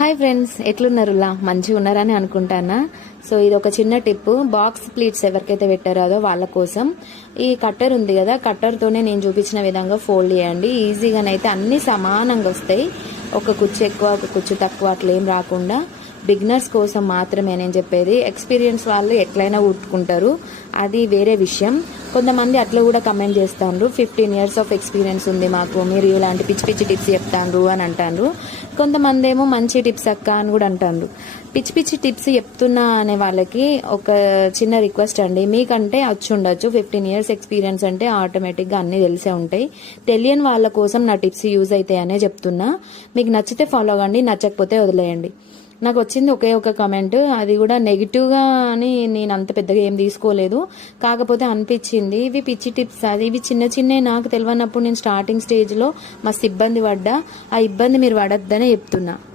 Hi friends, ఎట్లున్నారులా? మంచిగా ఉన్నారని అనుకుంటానా. So ఇది ఒక చిన్న టిప్, బాక్స్ ప్లీట్స్ ఎవరికైతే పెట్టారో వాళ్ళ కోసం. ఈ కట్టర్ ఉంది కదా, కట్టర్తోనే నేను చూపించిన విధంగా ఫోల్డ్ చేయండి. ఈజీగానైతే అన్ని సమానంగా వస్తాయి. ఒక కుచ్చు ఎక్కువ ఒక కుచ్చు తక్కువ అట్లా ఏం రాకుండా. బిగినర్స్ కోసం మాత్రమే నేను చెప్పేది. ఎక్స్పీరియన్స్ వాళ్ళు ఎట్లయినా కుట్టుకుంటారు, అది వేరే విషయం. కొంతమంది అట్లా కూడా కమెంట్ చేస్తాండ్రు, 15 years ఆఫ్ ఎక్స్పీరియన్స్ ఉంది మాకు, మీరు ఇలాంటి పిచ్చి పిచ్చి టిప్స్ చెప్తాండ్రు అని అంటాండ్రు. కొంతమంది ఏమో మంచి టిప్స్ అక్క అని కూడా అంటాండ్రు. పిచ్చి పిచ్చి టిప్స్ చెప్తున్నా అనే వాళ్ళకి ఒక చిన్న రిక్వెస్ట్ అండి, మీకంటే వచ్చి ఉండొచ్చు, 15 years ఎక్స్పీరియన్స్ అంటే ఆటోమేటిక్గా అన్నీ తెలిసే ఉంటాయి. తెలియని వాళ్ళ కోసం నా టిప్స్ యూజ్ అవుతాయనే చెప్తున్నా. మీకు నచ్చితే ఫాలో అవ్వండి, నచ్చకపోతే వదిలేయండి. నాకు వచ్చింది ఒకే ఒక కమెంట్, అది కూడా నెగిటివ్గా అని నేను అంత పెద్దగా ఏం తీసుకోలేదు. కాకపోతే అనిపించింది ఇవి పిచ్చి టిప్స్, అది ఇవి చిన్న చిన్న నాకు తెలియనప్పుడు నేను స్టార్టింగ్ స్టేజ్లో మస్తు ఇబ్బంది పడ్డా. ఆ ఇబ్బంది మీరు పడొద్దనే చెప్తున్నా.